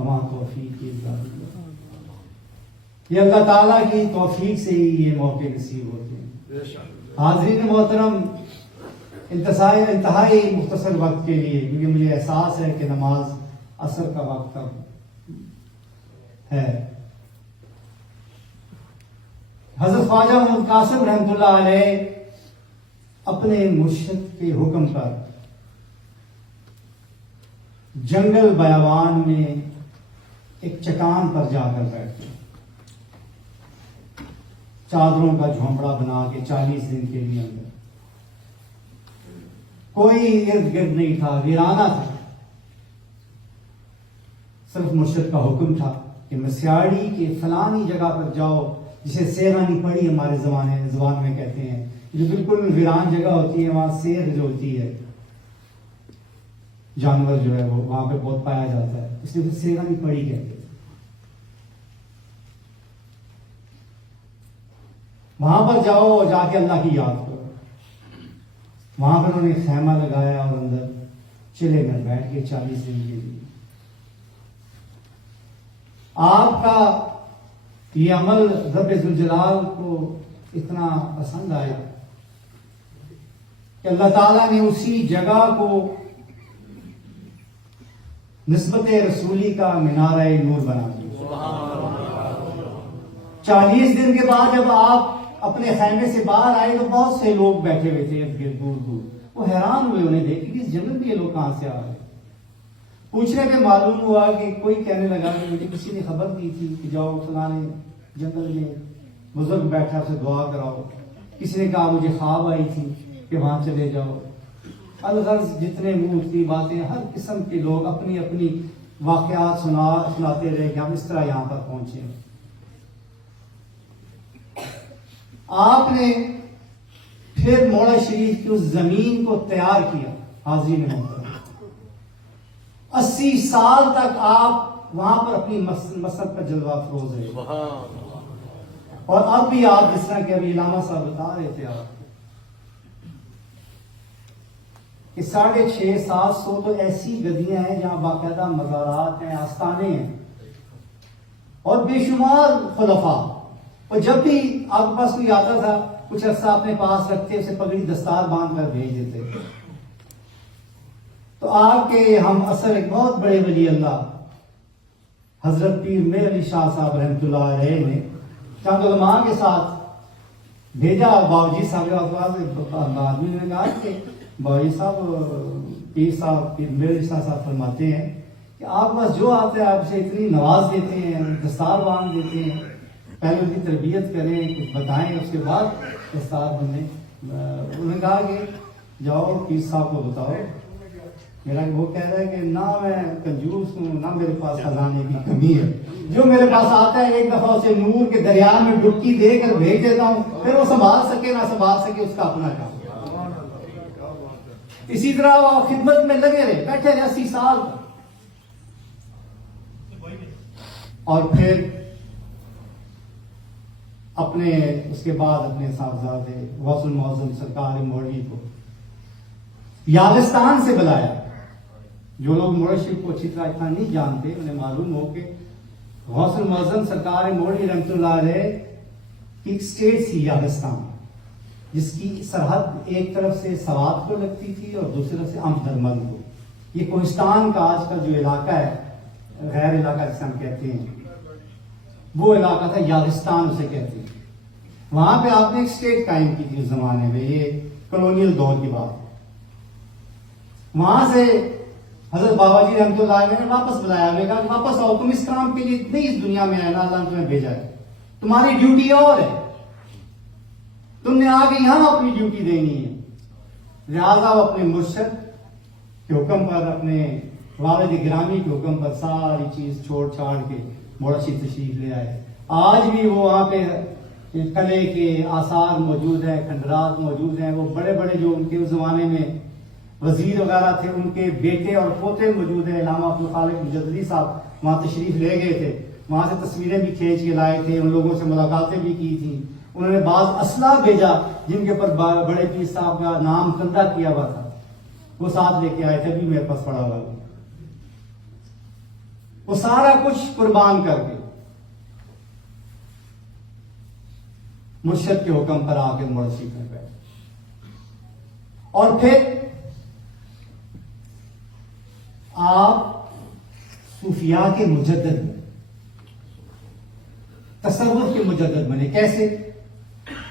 وما توفیق الا باللہ. یہ اللہ تعالیٰ کی توفیق سے ہی یہ موقع نصیب ہوتے ہیں. حاضرین محترم، انتہائی مختصر وقت کے لیے، کیونکہ مجھے احساس ہے کہ نماز عصر کا وقت اب ہے، حضرت خواجہ محمد قاسم رحمۃ اللہ علیہ اپنے مرشد کے حکم پر جنگل بیابان میں ایک چٹان پر جا کر بیٹھے، چادروں کا جھونپڑا بنا کے 40 دن کے لیے اندر. کوئی ارد گرد نہیں تھا، ویرانہ تھا. صرف مرشد کا حکم تھا کہ مسیاڑی کے فلانی جگہ پر جاؤ، جسے سیرانی پڑی ہمارے زبان میں کہتے ہیں، جو بالکل ویران جگہ ہوتی ہے. وہاں سیر جو ہوتی ہے، جانور جو ہے وہ وہاں پہ بہت پایا جاتا ہے، اس لیے سیرانی پڑی کہتے ہیں. وہاں پر جاؤ اور جا کے اللہ کی یاد کرو. وہاں پر انہوں نے خیمہ لگایا اور اندر چلے گئے، بیٹھ کے 40 دن کے لیے. آپ کا یہ عمل رب ذوالجلال کو اتنا پسند آیا کہ اللہ تعالیٰ نے اسی جگہ کو نسبت رسولی کا مینارہ نور بنا دیا. 40 دن کے بعد جب آپ اپنے خیمے سے باہر آئے تو بہت سے لوگ بیٹھے ہوئے تھے دور دور. وہ حیران ہوئے، انہیں دیکھ کہ اس جنگل میں یہ لوگ کہاں سے آ رہے. پوچھنے پہ معلوم ہوا کہ کوئی کہنے لگا کہ مجھے کسی نے خبر دی تھی کہ جاؤ فلانے جنگل میں بزرگ بیٹھا اسے دعا کراؤ. کسی نے کہا مجھے خواب آئی تھی کہ وہاں چلے جاؤ. الغرض جتنے منہ کی باتیں، ہر قسم کے لوگ اپنی اپنی واقعات سناتے رہے کہ ہم اس طرح یہاں پر پہنچے. آپ نے پھر موڑا شریف کی اس زمین کو تیار کیا. حاضرین محترم، 80 سال تک آپ وہاں پر اپنی مسجد پر جلوہ افروز رہے. اور اب بھی آپ جس طرح کہ ابھی علامہ صاحب بتا رہے تھے آپ کہ 650-700 تو ایسی گدیاں ہیں جہاں باقاعدہ مزارات ہیں، آستانے ہیں، اور بے شمار خلفاء. اور جب بھی آپ کے پاس کوئی آتا تھا کچھ عرصہ اپنے پاس رکھتے، اسے پگڑی دستار باندھ کر بھیج دیتے. تو آپ کے ہم اثر ایک بہت بڑے ولی اللہ حضرت پیر میر علی شاہ صاحب رحمۃ اللہ علیہ نے چند علماء کے ساتھ بھیجا. باورچی صاحب آدمی نے کہا کہ باورچی صاحب پیر میر علی شاہ صاحب فرماتے ہیں کہ آپ بس جو آتے ہیں آپ سے اتنی نواز دیتے ہیں، دستار باندھ دیتے ہیں. پہلے ان کی تربیت کریں، کچھ بتائیں، اس کے بعد دستار بندیں. انہوں نے کہا کہ جاؤ پیر صاحب کو بتاؤ میرا وہ کہہ رہا ہے کہ نہ میں کنجوس ہوں، نہ میرے پاس خزانے کی کمی ہے. جو میرے پاس آتا ہے ایک دفعہ اسے نور کے دریا میں ڈبکی دے کر بھیج دیتا ہوں، پھر وہ سنبھال سکے نہ سنبھال سکے اس کا اپنا کام. اسی طرح وہ خدمت میں لگے رہے، بیٹھے رہے 80 سال. اور پھر اپنے اس کے بعد اپنے صاحبزادے غوث المعظم سرکار مولوی کو یاغستان سے بلایا. جو لوگ مرشد کو اچھی طرح اتنا نہیں جانتے انہیں معلوم ہو کہ غوث المعظم سرکار مولوی رحمۃ اللہ علیہ کی ایک اسٹیٹ تھی یاغستان، جس کی سرحد ایک طرف سے سوات کو لگتی تھی اور دوسری طرف سے امدرمند کو. یہ کوہستان کا آج کا جو علاقہ ہے، غیر علاقہ جسے ہم کہتے ہیں، وہ علاقہ تھا یاغستان اسے کہتے ہیں. وہاں پہ آپ نے ایک اسٹیٹ قائم کی تھی اس زمانے میں، یہ کلونیل دور کی بات. وہاں سے حضرت بابا جی رحمۃ اللہ علیہ نے واپس بلایا، انہوں نے کہا کہ واپس آؤ، تم اس کام کے لیے نہیں اس دنیا میں آئے نا، اللہ نے تمہیں بھیجا ہے، تمہاری ڈیوٹی اور ہے، تم نے آگے یہاں اپنی ڈیوٹی دینی ہے. لہٰذا وہ اپنے مرشد کے حکم پر، اپنے والد گرامی کے حکم پر ساری چیز چھوڑ چھاڑ کے موڑشی تشریف لے آئے. آج بھی وہ وہاں پہ قلعے کے آثار موجود ہیں، کھنڈرات موجود ہیں. وہ بڑے بڑے جو ان کے اس زمانے میں وزیر وغیرہ تھے، ان کے بیٹے اور پوتے موجود ہیں. علامہ عبدالخالق مجددی صاحب وہاں تشریف لے گئے تھے، وہاں سے تصویریں بھی کھینچ کے لائے تھے، ان لوگوں سے ملاقاتیں بھی کی تھیں. انہوں نے بعض اسلحہ بھیجا جن کے اوپر بڑے پیر صاحب کا نام کندہ کیا ہوا تھا، وہ ساتھ لے کے آئے تھے، بھی میرے پاس پڑا ہوا. وہ سارا کچھ قربان کر کے مرشد کے حکم پر آ کے مرشی کر گئے. اور پھر آپ صوفیاء کے مجدد بنے, تصوف کے مجدد بنے. کیسے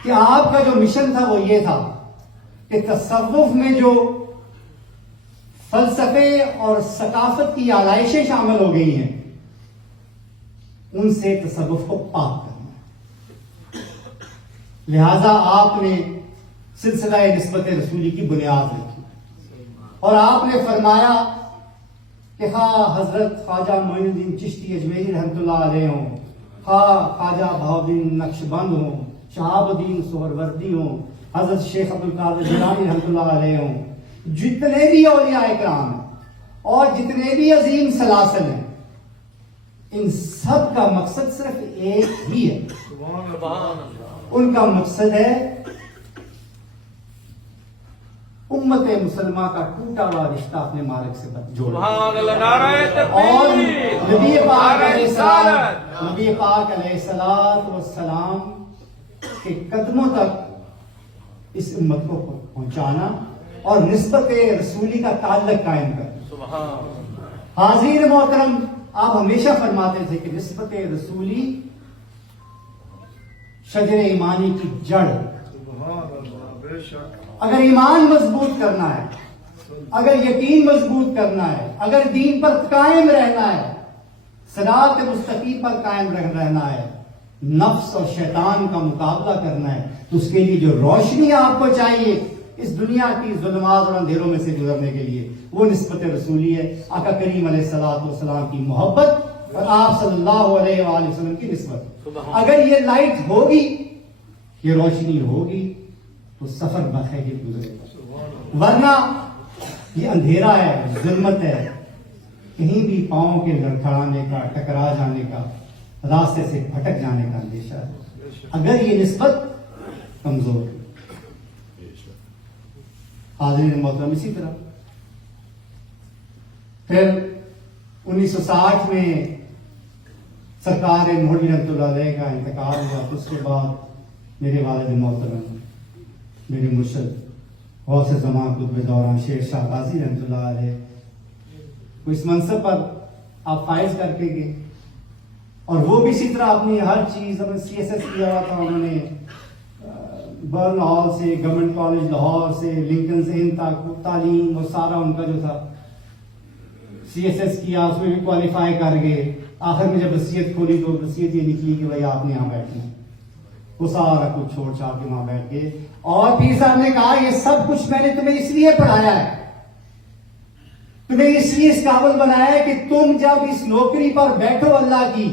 کہ آپ کا جو مشن تھا وہ یہ تھا کہ تصوف میں جو فلسفے اور ثقافت کی آلائشیں شامل ہو گئی ہیں ان سے تصوف کو پاک کرنا ہے. لہذا آپ نے سلسلہ نسبت رسولی کی بنیاد رکھی اور آپ نے فرمایا کہ خواہ حضرت خواجہ معین الدین چشتی اجمیری رحمۃ اللہ علیہ ہوں, خواہ خواجہ بہاؤالدین نقشبند ہوں, شہاب الدین سہروردی ہوں, حضرت شیخ عبد القادر جیلانی رحمۃ اللہ علیہ ہوں, جتنے بھی اولیاء کرام ہیں اور جتنے بھی عظیم سلاسل ہیں, ان سب کا مقصد صرف ایک ہی ہے. ان کا مقصد ہے امت مسلمہ کا ٹوٹا ہوا رشتہ اپنے مالک سے جوڑنا. اور نبی پاک علیہ الصلوۃ والسلام کے قدموں تک اس امت کو پہنچانا اور نسبت رسولی کا تعلق قائم کرنا. حاضرین محترم, آپ ہمیشہ فرماتے تھے کہ نسبت رسولی شجر ایمانی کی جڑ. اگر ایمان مضبوط کرنا ہے, اگر یقین مضبوط کرنا ہے, اگر دین پر قائم رہنا ہے, صراط مستقیم پر قائم رہنا ہے, نفس اور شیطان کا مقابلہ کرنا ہے, تو اس کے لیے جو روشنی آپ کو چاہیے اس دنیا کی ظلمات اور اندھیروں میں سے گزرنے کے لیے, وہ نسبت رسولی ہے. آقا کریم علیہ الصلوۃ والسلام کی محبت اور آپ صلی اللہ علیہ وآلہ وسلم کی نسبت. اگر یہ لائٹ ہوگی, یہ روشنی ہوگی, تو سفر بخیر گزرے گا. ورنہ یہ اندھیرا ہے, ظلمت ہے, کہیں بھی پاؤں کے لڑکھڑانے کا, ٹکرا جانے کا, راستے سے بھٹک جانے کا اندیشہ ہے اگر یہ نسبت کمزور ہے. حاضرین محترم, اسی طرح پھر 1960 میں سرکار مولوی رحمۃ اللہ علیہ کا انتقال ہوا. اس کے بعد میرے والد محترم, میرے مرشد غوث زمان قطب دوران شیر شاہ غازی رحمۃ اللہ علیہ کو اس منصب پر آپ فائز کر کے گئے. اور وہ بھی اسی طرح اپنی ہر چیز, ہمیں سی ایس ایس کیا ہوا تھا انہوں نے, برن ہال سے, گورنمنٹ کالج لاہور سے, لنکن سے ان تک تعلیم وہ سارا ان کا جو تھا سی ایس ایس کیا, اس میں بھی کوالیفائی کر گئے. آخر میں جب وصیت کھولی تو وصیت یہ نکلی کہ بھائی آپ نے یہاں بیٹھنا. وہ سارا کچھ چھوڑ چھاڑ کے وہاں بیٹھ گئے. اور پیر صاحب نے کہا یہ سب کچھ میں نے تمہیں اس لیے پڑھایا ہے, تمہیں اس لیے اس قابل بنایا ہے کہ تم جب اس نوکری پر بیٹھو, اللہ کی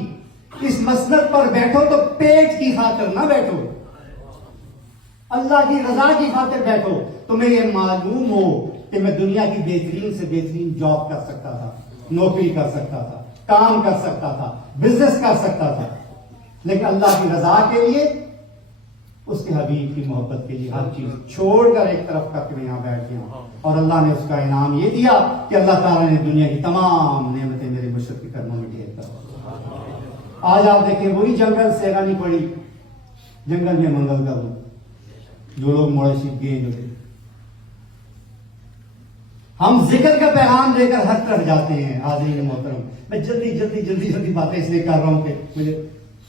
اس مسند پر بیٹھو, تو پیٹ کی خاطر نہ بیٹھو, اللہ کی رضا کی خاطر بیٹھو. تمہیں یہ معلوم ہو کہ میں دنیا کی بہترین سے بہترین جاب کر سکتا تھا, نوکری کر سکتا تھا, کام کر سکتا تھا, بزنس کر سکتا تھا, لیکن اللہ کی رضا کے لیے, اس کے حبیب کی محبت کے لیے ہر چیز چھوڑ کر ایک طرف کر کے یہاں بیٹھ گیا. اور اللہ نے اس کا انعام یہ دیا کہ اللہ تعالیٰ نے دنیا کی تمام نعمتیں میرے مرشد کے قدموں میں ڈھیر کر. آج آپ دیکھیں وہی جنگل سیرانی پڑی, جنگل میں منگل کا دو, جو لوگ موڑشی گئے جو تھے. ہم ذکر کا پیغام دے کر ہر طرف جاتے ہیں. حاضرین محترم, میں جلدی باتیں اس لیے کر رہا ہوں کہ مجھے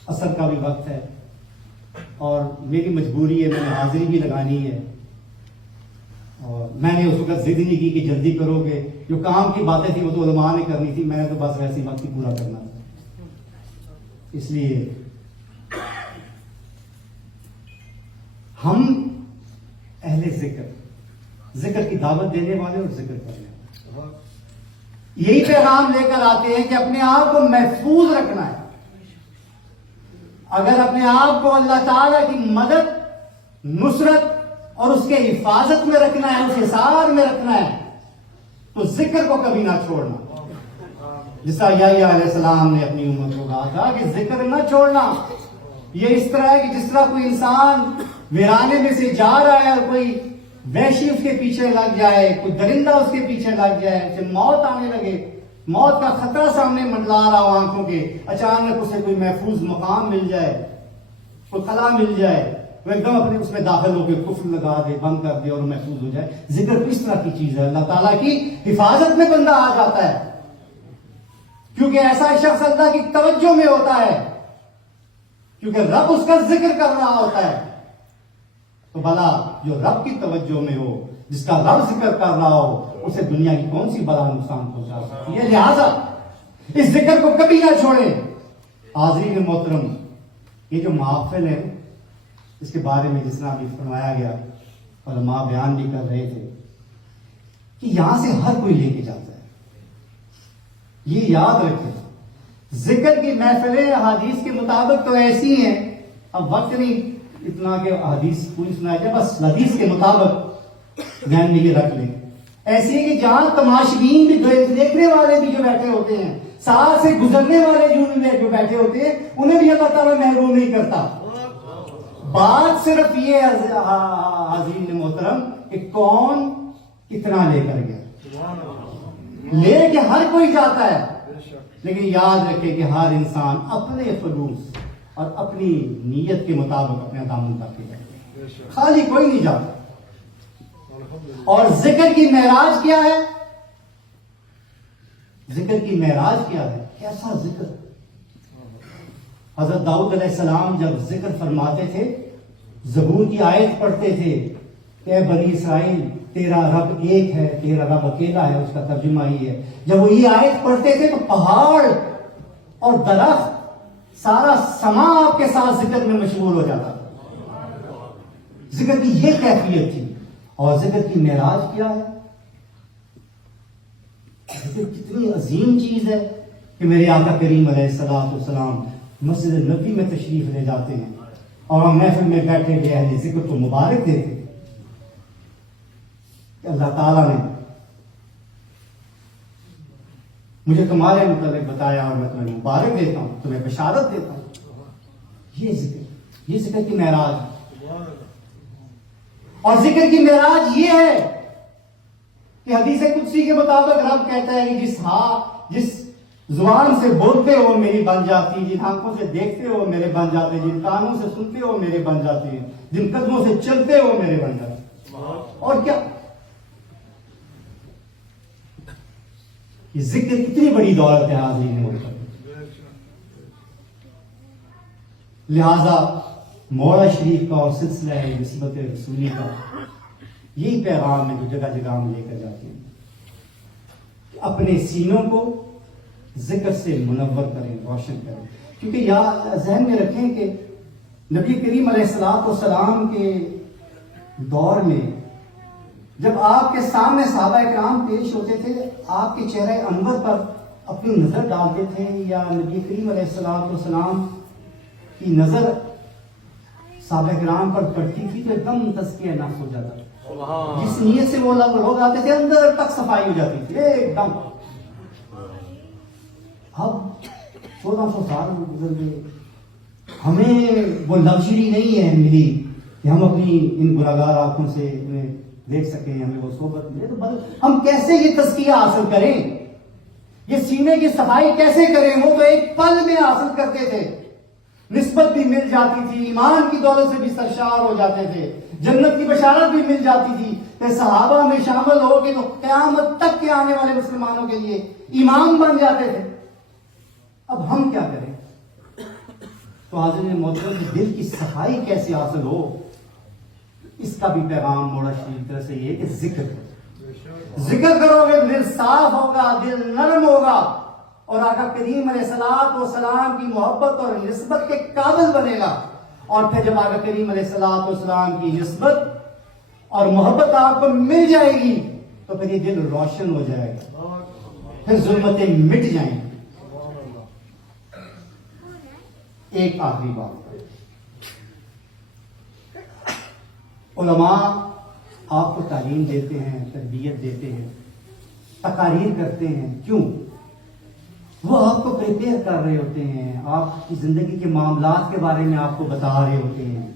اثر کا بھی وقت ہے اور میری مجبوری ہے, میں نے حاضری بھی لگانی ہے. اور میں نے اس وقت ضد نہیں کی کہ جلدی کرو گے, جو کام کی باتیں تھیں وہ تو علماء نے کرنی تھی, میں نے تو بس ویسے وقت ہی پورا کرنا تھا. اس لیے ہم اہل ذکر کی دعوت دینے والے اور ذکر کرنے والے یہی پیغام لے کر آتے ہیں کہ اپنے آپ کو محفوظ رکھنا ہے. اگر اپنے آپ کو اللہ تعالیٰ کی مدد, نصرت اور اس کے حفاظت میں رکھنا ہے, اس حصار میں رکھنا ہے, تو ذکر کو کبھی نہ چھوڑنا. جس طرح یحییٰ علیہ السلام نے اپنی امت کو کہا تھا کہ ذکر نہ چھوڑنا. یہ اس طرح ہے کہ جس طرح کوئی انسان ویرانے میں سے جا رہا ہے اور کوئی وحشی اس کے پیچھے لگ جائے, کوئی درندہ اس کے پیچھے لگ جائے, اسے موت آنے لگے, موت کا خطرہ سامنے منڈلا رہا ہو آنکھوں کے، اچانک اسے کوئی محفوظ مقام مل جائے، کوئی خلا مل جائے، وہ ایک دم اپنے اس میں داخل ہو کے قفل لگا دے، بند کر دے اور محفوظ ہو جائے۔ ذکر کس طرح کی چیز ہے؟ اللہ تعالیٰ کی حفاظت میں بندہ آ جاتا ہے، کیونکہ ایسا شخص اللہ کی توجہ میں ہوتا ہے، کیونکہ رب اس کا ذکر کر رہا ہوتا ہے۔ تو بلا جو رب کی توجہ میں ہو، جس کا رب ذکر کر رہا ہو، اسے دنیا کی کون سی بلا نقصان پہنچا سکتی ہے؟ لہذا اس ذکر کو کبھی نہ چھوڑیں۔ حاضرین محترم، یہ جو محافل ہے اس کے بارے میں جس طرح ابھی فرمایا گیا، علماء بیان بھی کر رہے تھے کہ یہاں سے ہر کوئی لے کے جاتا ہے۔ یہ یاد رکھیں، ذکر کی محفلیں حدیث کے مطابق تو ایسی ہیں، اب وقت نہیں اتنا کہ حدیث پوری سنائی جائے، بس حدیث کے مطابق ذہن میں یہ رکھ لیں، ایسی ہے کہ جہاں تماشبین بھی، دیکھنے والے بھی جو بیٹھے ہوتے ہیں، ساتھ سے گزرنے والے جو بیٹھے ہوتے ہیں، انہیں بھی اللہ تعالیٰ محروم نہیں کرتا۔ بات صرف یہ ہے حاضرین محترم کہ کون کتنا لے کر گیا۔ لے کے ہر کوئی جاتا ہے، لیکن یاد رکھے کہ ہر انسان اپنے خلوص اور اپنی نیت کے مطابق اپنے دامن تک کے، خالی کوئی نہیں جاتا۔ اور ذکر کی معراج کیا ہے؟ ذکر کی معراج کیا ہے؟ کیسا ذکر؟ حضرت داؤد علیہ السلام جب ذکر فرماتے تھے، زبور کی آیت پڑھتے تھے کہ اے بنی اسرائیل، تیرا رب ایک ہے، تیرا رب اکیلا ہے، اس کا ترجمہ یہ ہے۔ جب وہ یہ آیت پڑھتے تھے تو پہاڑ اور درخت، سارا سما آپ کے ساتھ ذکر میں مشغول ہو جاتا تھا۔ ذکر کی یہ کیفیت تھی۔ اور ذکر کی معراج کیا ہے؟ ذکر کتنی عظیم چیز ہے کہ میرے آقا کریم علیہ الصلوۃ والسلام مسجد نبی میں تشریف لے جاتے ہیں اور ہم محفل میں بیٹھے ہوئے اہل ذکر کو مبارک دیتے ہیں کہ اللہ تعالیٰ نے مجھے تمہارے متعلق بتایا اور میں تمہیں مبارک دیتا ہوں، تمہیں بشارت دیتا ہوں۔ یہ ذکر کی معراج ہے۔ اور ذکر کی معراج یہ ہے کہ حدیث قدسی کے مطابق رب کہتا ہے کہ جس زبان سے بولتے ہو میری بن جاتی، جن آنکھوں سے دیکھتے ہو میرے بن جاتے، جن کانوں سے سنتے ہو میرے بن جاتے ہیں، جن قدموں سے چلتے ہو میرے بن جاتے۔ اور کیا یہ ذکر اتنی بڑی دولت ہے حاضرین محترم۔ لہذا مولا شریف کا اور سلسلہ ہے نسبت رسولی کا یہی پیغام ہے جو جگہ جگہ ہم لے کر جاتے ہیں کہ اپنے سینوں کو ذکر سے منور کریں، روشن کریں۔ کیونکہ یا ذہن میں رکھیں کہ نبی کریم علیہ الصلوۃ والسلام کے دور میں جب آپ کے سامنے صحابہ کرام پیش ہوتے تھے، آپ کے چہرہ انور پر اپنی نظر ڈالتے تھے یا نبی کریم علیہ الصلوۃ والسلام کی نظر صحابہ کرام پر پڑتی تھی تو ایک دم تزکیہ نفس ہو جاتا تھا۔ جس نیت سے وہ لوگ آتے تھے اندر تک صفائی ہو جاتی تھی ایک دم۔ اب 1400 سال گزر گئے، ہمیں وہ لگژری نہیں ہے ملی کہ ہم اپنی ان گناہگار آنکھوں سے انہیں دیکھ سکیں، ہمیں وہ صحبت ملے، تو ہم کیسے یہ تزکیہ حاصل کریں، یہ سینے کی صفائی کیسے کریں؟ وہ تو ایک پل میں حاصل کرتے تھے، نسبت بھی مل جاتی تھی، ایمان کی دولت سے بھی سرشار ہو جاتے تھے، جنت کی بشارت بھی مل جاتی تھی کہ صحابہ میں شامل ہو کے تو قیامت تک کے آنے والے مسلمانوں کے لیے امام بن جاتے تھے۔ اب ہم کیا کریں؟ تو حاضرین محترم، دل کی صفائی کیسے حاصل ہو، اس کا بھی پیغام مولا شریف کی طرف سے یہ ہے کہ ذکر کرو۔ ذکر کرو گے دل صاف ہوگا، دل نرم ہوگا، اور آقا کریم علیہ الصلوۃ والسلام کی محبت اور نسبت کے قابل بنے گا۔ اور پھر جب آقا کریم علیہ الصلوۃ والسلام کی نسبت اور محبت آپ کو مل جائے گی تو پھر یہ دل روشن ہو جائے گا، پھر ظلمتیں مٹ جائیں گی۔ ایک آخری بات، علماء آپ کو تعلیم دیتے ہیں، تربیت دیتے ہیں، تقاریر کرتے ہیں، کیوں؟ وہ آپ کو پریپیئر کر رہے ہوتے ہیں، آپ کی زندگی کے معاملات کے بارے میں آپ کو بتا رہے ہوتے ہیں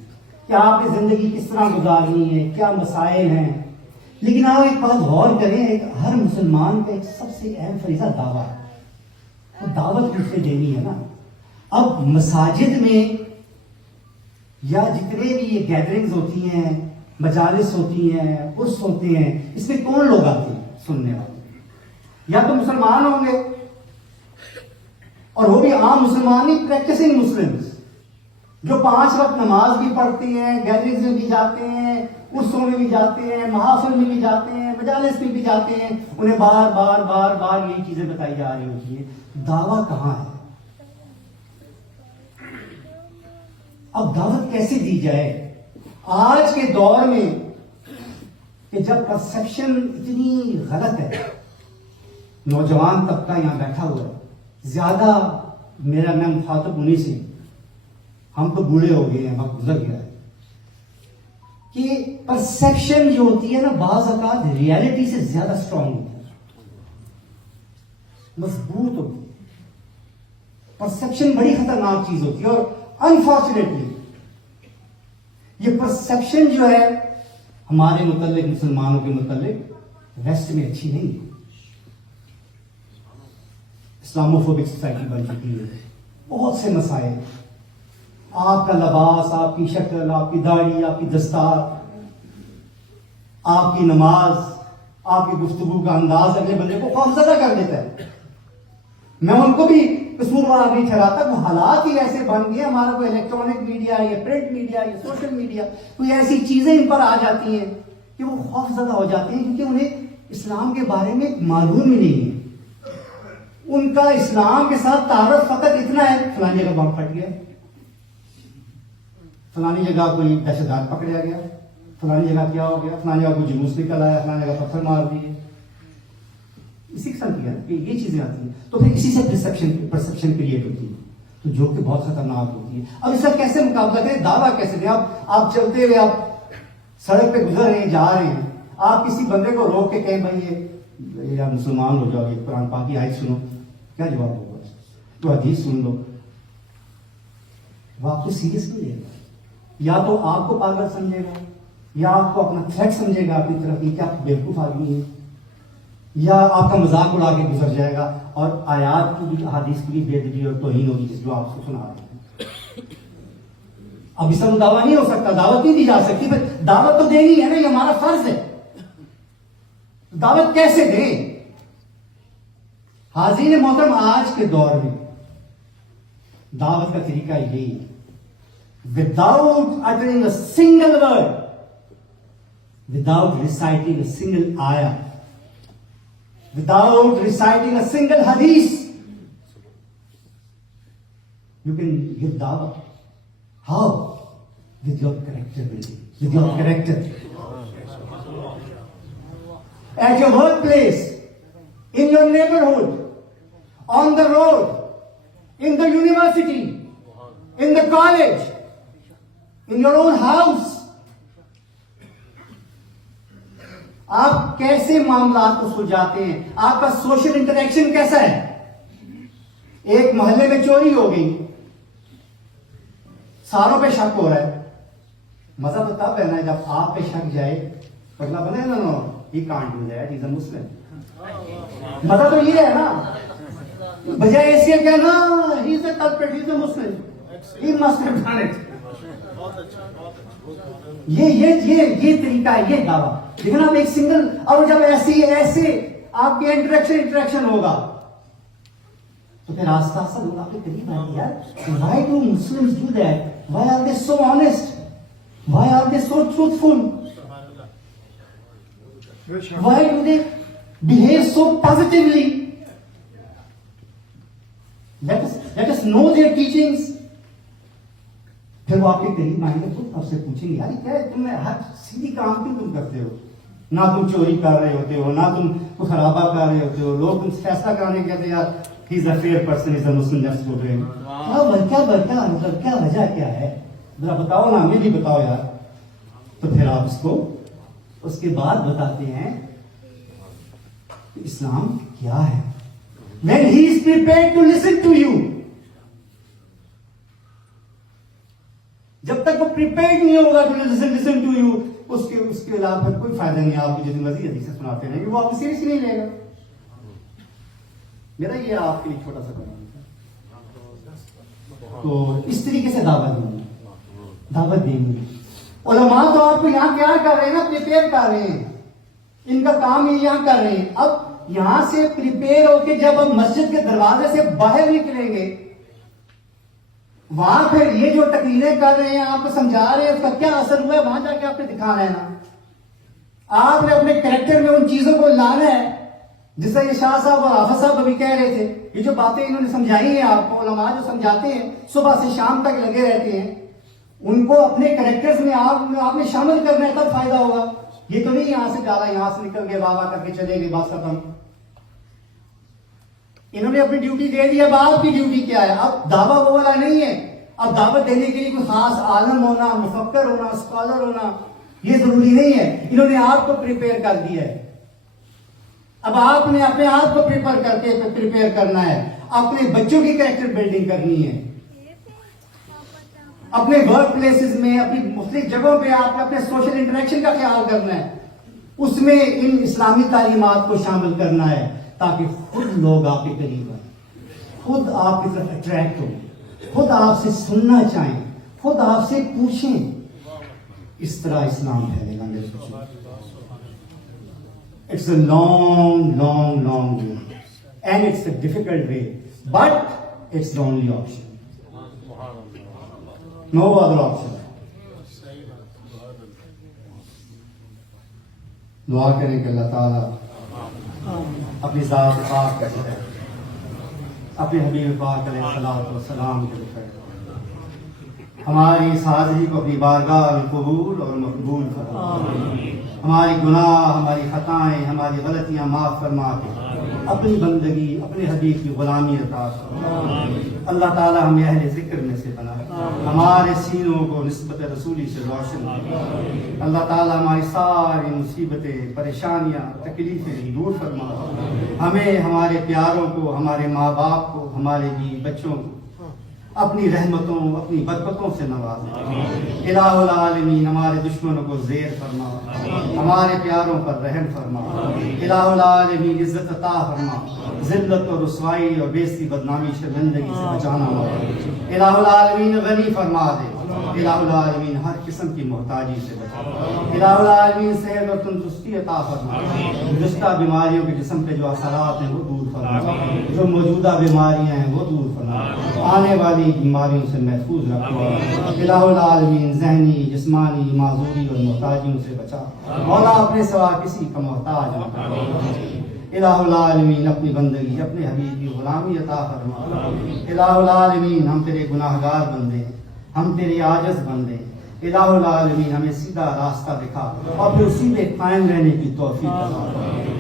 کہ آپ کی زندگی کس طرح گزارنی ہے، کیا مسائل ہیں۔ لیکن آپ ایک بات غور کریں، ہر مسلمان کا ایک سب سے اہم فریضہ دعویٰ ہے۔ تو دعوت کس سے دینی ہے نا. اب مساجد میں یا جتنے بھی یہ گیدرنگز ہوتی ہیں, مجالس ہوتی ہیں, عرس ہوتے ہیں, اس میں کون لوگ آتے ہیں سننے والے؟ یا تو مسلمان ہوں گے, اور وہ بھی عام مسلمان نہیں, پریکٹسنگ مسلمز, جو 5 وقت نماز بھی پڑھتے ہیں, گیدرنگز میں بھی جاتے ہیں, عرسوں میں بھی جاتے ہیں, محافل میں بھی جاتے ہیں, مجالس میں بھی جاتے ہیں. انہیں بار بار بار بار یہی چیزیں بتائی جا رہی ہوتی ہیں. دعویٰ کہاں ہے؟ اب دعوت کیسے دی جائے آج کے دور میں کہ جب پرسپشن اتنی غلط ہے؟ نوجوان طبقہ یہاں بیٹھا ہوا ہے, زیادہ میں مخاطب انہیں سے, ہم تو بوڑھے ہو گئے ہیں, وقت گزر گیا ہے, کہ پرسپشن جو ہوتی ہے نا بعض اوقات ریالٹی سے زیادہ اسٹرانگ ہوتی ہے, مضبوط ہوتی ہے. پرسپشن بڑی خطرناک چیز ہوتی ہے, اور انفارچونیٹلی یہ پرسپشن جو ہے ہمارے متعلق, مسلمانوں کے متعلق ویسٹ میں اچھی نہیں ہے. اسلاموفوبک سوسائٹی بن چکی ہے. بہت سے مسائل, آپ کا لباس, آپ کی شکل, آپ کی داڑھی, آپ کی دستار, آپ کی نماز, آپ کی گفتگو کا انداز اگلے بندے کو خوفزدہ کر دیتا ہے. میں ان کو بھی قصوروار نہیں ٹھہراتا, وہ حالات ہی ایسے بن گئے. ہمارا کوئی الیکٹرانک میڈیا یا پرنٹ میڈیا یا سوشل میڈیا, کوئی ایسی چیزیں ان پر آ جاتی ہیں کہ وہ خوفزدہ ہو جاتے ہیں, کیونکہ انہیں اسلام کے بارے میں معلوم ہی نہیں ہے. ان کا اسلام کے ساتھ تعارف فقط اتنا ہے, فلانی جگہ بم پھٹ گیا, فلانی جگہ کوئی دہشت گرد پکڑا گیا, فلانی جگہ کیا ہو گیا, فلانی جگہ کوئی جلوس نکل آیا, فلانی جگہ پتھر مار دیے. اسی قسم کی ہے کہ یہ چیزیں آتی ہیں, تو پھر اسی سے پرسپشن کریٹ ہوتی ہے, تو جو کہ بہت خطرناک ہوتی ہے. اب اس کا کیسے مقابلہ کریں, دعویٰ کیسے دیں؟ آپ چلتے ہوئے آپ سڑک پہ گزر رہے ہیں, جا رہے ہیں, آپ کسی بندے کو روک کے کہیں بھائی یہ مسلمان ہو جاؤ, یہ قرآن پاک کی آیت سنو, کیا جواب ہوگا؟ تو حدیث سن لو. وہ آپ کو سیریس نہیں لے گا, یا تو آپ کو پاگل سمجھے گا, یا آپ کو اپنا تھریٹ سمجھے گا اپنی طرف کہ آپ بیوقوف آدمی ہے, یا آپ کا مذاق اڑا کے گزر جائے گا, اور آیات کی بھی, حدیث کی بھی بے ادبی اور توہین ہوگی جو آپ کو سنا رہے ہیں. اب اس کا دعویٰ نہیں ہو سکتا, دعوت نہیں دی جا سکتی, پر دعوت تو دینی ہے نا, یہ ہمارا فرض ہے. دعوت کیسے دیں؟ حاضرین محترم, آج کے دور میں دعوت کا طریقہ یہی ہے, without uttering a single word, without reciting a single ayah, without reciting a single hadith, you can give da'wah. How? With your character building, with your character. At your workplace, in your neighborhood, on the road, in the university, in the college, in your own house. آپ کیسے معاملات کو سلجھاتے ہیں؟ آپ کا social interaction کیسا ہے؟ ایک محلے میں چوری ہو گئی, ساروں پہ شک ہو رہا ہے. مزہ تو تب ہے نا جب آپ پہ شک جائے, اگلا بنے نا no he can't do that, he is a Muslim. مزہ تو یہ ہے نا, بجائے ایسے کہنا he is a culprit, he is a Muslim, he must have done it. یہ طریقہ ہے, یہ دعویٰ. لیکن آپ ایک سنگل, اور جب ایسے آپ کے انٹریکشن ہوگا تو پھر آستہ آستہ لوگ آپ کے قریب آئیں گے. یار why do Muslims do that? Why are they so honest? Why are they so truthful? Why do they behave so positively? Let us know their teachings. پھر وہ آپ کے قریب آئیں گے, خود آپ سے پوچھیں گے, یار کیا ہے تم نے ہر سیدھی کام کیوں تم کرتے ہو؟ نہ تم چوری کر رہے ہوتے ہو, نہ تم کو خرابہ کر رہے ہوتے ہو. لوگ تم سے فیصلہ کرانے کہتے ہیں یار ہی is a fair person, is a Muslim, just go dream. مطلب کیا وجہ کیا ہے؟ ذرا بتاؤ نا, ہمیں بھی بتاؤ یار. تو پھر آپ اس کو اس کے بعد بتاتے ہیں کہ اسلام کیا ہے. When he is prepared to listen to you, جب تک وہ پریپیئرڈ نہیں ہوگا ٹو لسن ٹو یو, اس کے علاوہ پھر کوئی فائدہ نہیں. آپ کو جتنی مرضی حدیثیں سناتے رہیں گے, وہ آپ کو سیریس نہیں لے گا. میرا یہ آپ کے لیے چھوٹا سا بیان ہے. تو اس طریقے سے دعوت دیں گے. علماء تو آپ کو یہاں کیا کر رہے ہیں نا, پریپیئر کر رہے ہیں, ان کا کام یہ یہاں کر رہے ہیں. اب یہاں سے پریپیئر ہو کے جب ہم مسجد کے دروازے سے باہر نکلیں گے, وہاں پھر یہ جو تقریریں کر رہے ہیں, آپ کو سمجھا رہے ہیں, اس کا کیا اثر ہوا ہے وہاں جا کے آپ نے دکھانا ہے نا. آپ نے اپنے کریکٹر میں ان چیزوں کو لانا ہے جس سے یہ شاہ صاحب اور حافظ صاحب ابھی کہہ رہے تھے. یہ جو باتیں انہوں نے سمجھائی ہیں آپ کو, علماء جو سمجھاتے ہیں صبح سے شام تک لگے رہتے ہیں, ان کو اپنے کریکٹرز میں آپ نے شامل کرنا ہے, تب فائدہ ہوگا. یہ تو نہیں یہاں سے ڈالا, یہاں سے نکل گئے, واہ واہ کر کے چلے گئے, بات ختم. انہوں نے اپنی ڈیوٹی دے دی. اب آپ کی ڈیوٹی کیا ہے؟ اب دعویٰ وہ والا نہیں ہے. اب دعوت دینے کے لیے کوئی خاص عالم ہونا, مفکر ہونا, اسکالر ہونا یہ ضروری نہیں ہے. انہوں نے آپ کو پریپیئر کر دیا ہے. اب آپ نے اپنے آپ کو پریپیئر کرنا ہے, اپنے بچوں کی کریکٹر بلڈنگ کرنی ہے. اپنے ورک پلیسز میں, اپنی مختلف جگہوں پہ آپ نے اپنے سوشل انٹریکشن کا خیال کرنا ہے. اس میں ان اسلامی تعلیمات کو شامل کرنا ہے تاکہ خود لوگ آپ کے قریب آئیں, خود آپ کی طرف اٹریکٹ ہوں, خود آپ سے سننا چاہیں, خود آپ سے پوچھیں. اس طرح اسلام پھیلے گا. میرے بچوں, it's a long way and it's a difficult way, but it's the only option. No other option. دعا کریں کہ اللہ تعالیٰ اپنی ذات پاک کا ذکر, اپنے حبیب پاک علیہ الصلوۃ والسلام کے ذکر, ہماری اس حاضری کو اپنی بارگاہ میں قبول اور مقبول فرما. ہماری گناہ, ہماری خطائیں, ہماری غلطیاں معاف فرما کے اپنی بندگی, اپنے حبیب کی غلامی عطا فرما. اللہ تعالیٰ ہمیں اہل ذکر میں سے بنا, ہمارے سینوں کو نسبت رسولی سے روشن کیا. اللہ تعالیٰ ہماری ساری مصیبتیں, پریشانیاں, تکلیفیں دور فرما. ہمیں, ہمارے پیاروں کو, ہمارے ماں باپ کو, ہمارے بیوی بچوں کو اپنی رحمتوں, اپنی برکتوں سے نوازا. الہ العالمین ہمارے دشمنوں کو زیر فرما, ہمارے پیاروں پر رحم فرما. الہ العالمین عزت عطا فرما, ذلت اور رسوائی اور بےزتی, بدنامی, شرمندگی سے بچانا. الہ العالمین غنی فرما دے. الہ العالمین ہر قسم کی محتاجی سے بچا. الہ العالمین صحت اور تندرستی عطا فرما. گزشتہ بیماریوں کے جسم پہ جو اثرات ہیں وہ دور فرما, جو موجودہ بیماریاں ہیں وہ دور فرما, آنے والی بیماریوں سے محفوظ رکھو. الہ العالمین ذہنی, جسمانی معذوری اور محتاجیوں سے بچا. مولا اپنے سوا کسی کا محتاج نہ کرو. الہ العالمین اپنی بندگی, اپنے حبیب کی غلامی عطا فرما. الہ العالمین ہم تیرے گناہگار بندے ہیں, ہم تیرے عاجز بندے ہیں. الہ العالمین ہمیں سیدھا راستہ دکھا اور پھر اسی پہ قائم رہنے کی توفیق عطا فرما.